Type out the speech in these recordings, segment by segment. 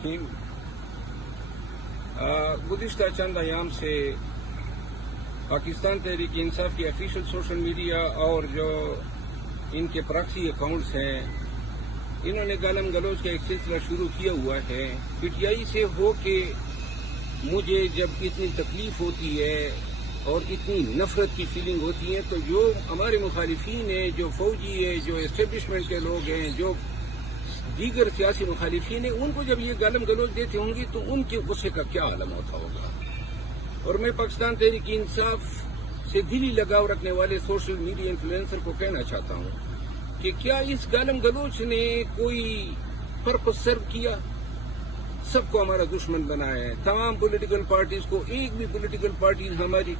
الرحیم۔ گزشتہ چند ایام سے پاکستان تحریک انصاف کی آفیشیل سوشل میڈیا اور جو ان کے پراکسی اکاؤنٹس ہیں، انہوں نے گالم گلوچ کا ایک سلسلہ شروع کیا ہوا ہے۔ پی ٹی آئی سے ہو کے مجھے جب اتنی تکلیف ہوتی ہے اور اتنی نفرت کی فیلنگ ہوتی ہے، تو جو ہمارے مخالفین ہیں، جو فوجی ہیں، جو اسٹیبلشمنٹ کے لوگ ہیں، جو دیگر سیاسی مخالفین ہیں، ان کو جب یہ گالم گلوچ دیتے ہوں گے تو ان کے غصے کا کیا عالم ہوتا ہوگا۔ اور میں پاکستان تحریک انصاف سے دلی لگاؤ رکھنے والے سوشل میڈیا انفلوئنسر کو کہنا چاہتا ہوں کہ کیا اس گالم گلوچ نے کوئی پرپس سرو کیا؟ سب کو ہمارا دشمن بنایا ہے، تمام پولیٹیکل پارٹیز کو، ایک بھی پولیٹیکل پارٹی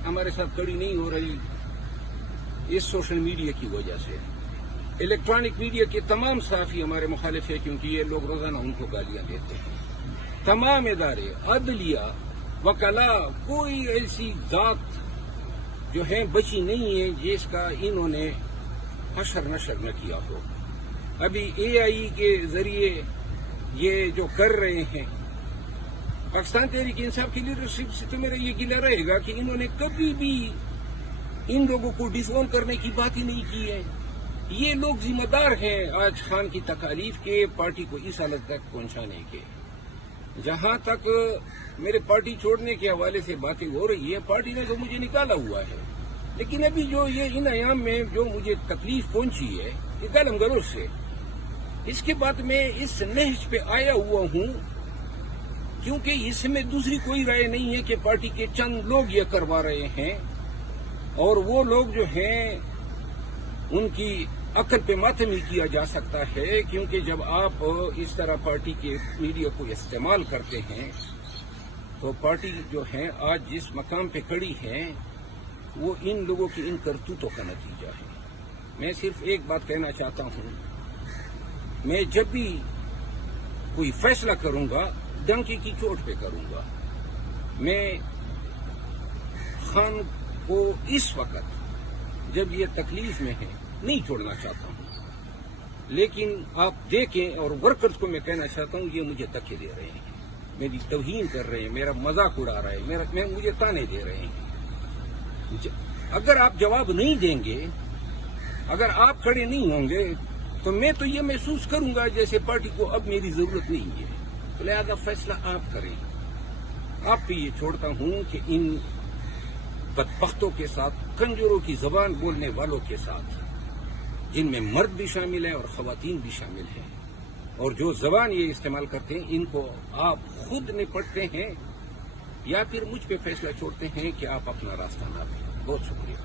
ہمارے ساتھ کڑی نہیں ہو رہی اس سوشل میڈیا کی وجہ سے۔ الیکٹرانک میڈیا کے تمام صحافی ہمارے مخالف ہیں، کیونکہ یہ لوگ روزانہ ان کو گالیاں دیتے ہیں۔ تمام ادارے، عدلیہ، وکلاء، کوئی ایسی ذات جو ہے بچی نہیں ہے جس کا انہوں نے حشر نشر نہ کیا ہو۔ ابھی اے آئی کے ذریعے یہ جو کر رہے ہیں، پاکستان تحریک انصاف کی لیڈرشپ سے تو میرا یہ گلہ رہے گا کہ انہوں نے کبھی بھی ان لوگوں کو ڈس اون کرنے کی بات ہی نہیں کی ہے۔ یہ لوگ ذمہ دار ہیں آج خان کی تکالیف کے، پارٹی کو اس حالت تک پہنچانے کے۔ جہاں تک میرے پارٹی چھوڑنے کے حوالے سے باتیں ہو رہی ہے، پارٹی نے تو مجھے نکالا ہوا ہے، لیکن ابھی جو یہ ان ایام میں جو مجھے تکلیف پہنچی ہے یہ گالم گلوچ سے، اس کے بعد میں اس نہج پہ آیا ہوا ہوں، کیونکہ اس میں دوسری کوئی رائے نہیں ہے کہ پارٹی کے چند لوگ یہ کروا رہے ہیں، اور وہ لوگ جو ہیں ان کی عقل پہ ماتم ہی کیا جا سکتا ہے، کیونکہ جب آپ اس طرح پارٹی کے میڈیا کو استعمال کرتے ہیں تو پارٹی جو ہے آج جس مقام پہ کھڑی ہے وہ ان لوگوں کی ان کرتوتوں کا نتیجہ ہے۔ میں صرف ایک بات کہنا چاہتا ہوں، میں جب بھی کوئی فیصلہ کروں گا ڈنکی کی چوٹ پہ کروں گا۔ میں خان کو اس وقت جب یہ تکلیف میں ہے نہیں چھوڑنا چاہتا ہوں، لیکن آپ دیکھیں، اور ورکرز کو میں کہنا چاہتا ہوں یہ مجھے دھکے دے رہے ہیں، میری توہین کر رہے ہیں، میرا مذاق اڑا رہے ہیں، مجھے تانے دے رہے ہیں۔ اگر آپ جواب نہیں دیں گے، اگر آپ کھڑے نہیں ہوں گے تو میں تو یہ محسوس کروں گا جیسے پارٹی کو اب میری ضرورت نہیں ہے، تو لہذا فیصلہ آپ کریں۔ آپ پہ یہ چھوڑتا ہوں کہ ان بدبختوں کے ساتھ، کنجروں کی زبان بولنے والوں کے ساتھ، جن میں مرد بھی شامل ہیں اور خواتین بھی شامل ہیں، اور جو زبان یہ استعمال کرتے ہیں، ان کو آپ خود نپٹتے ہیں یا پھر مجھ پہ فیصلہ چھوڑتے ہیں کہ آپ اپنا راستہ نہ لیں۔ بہت شکریہ۔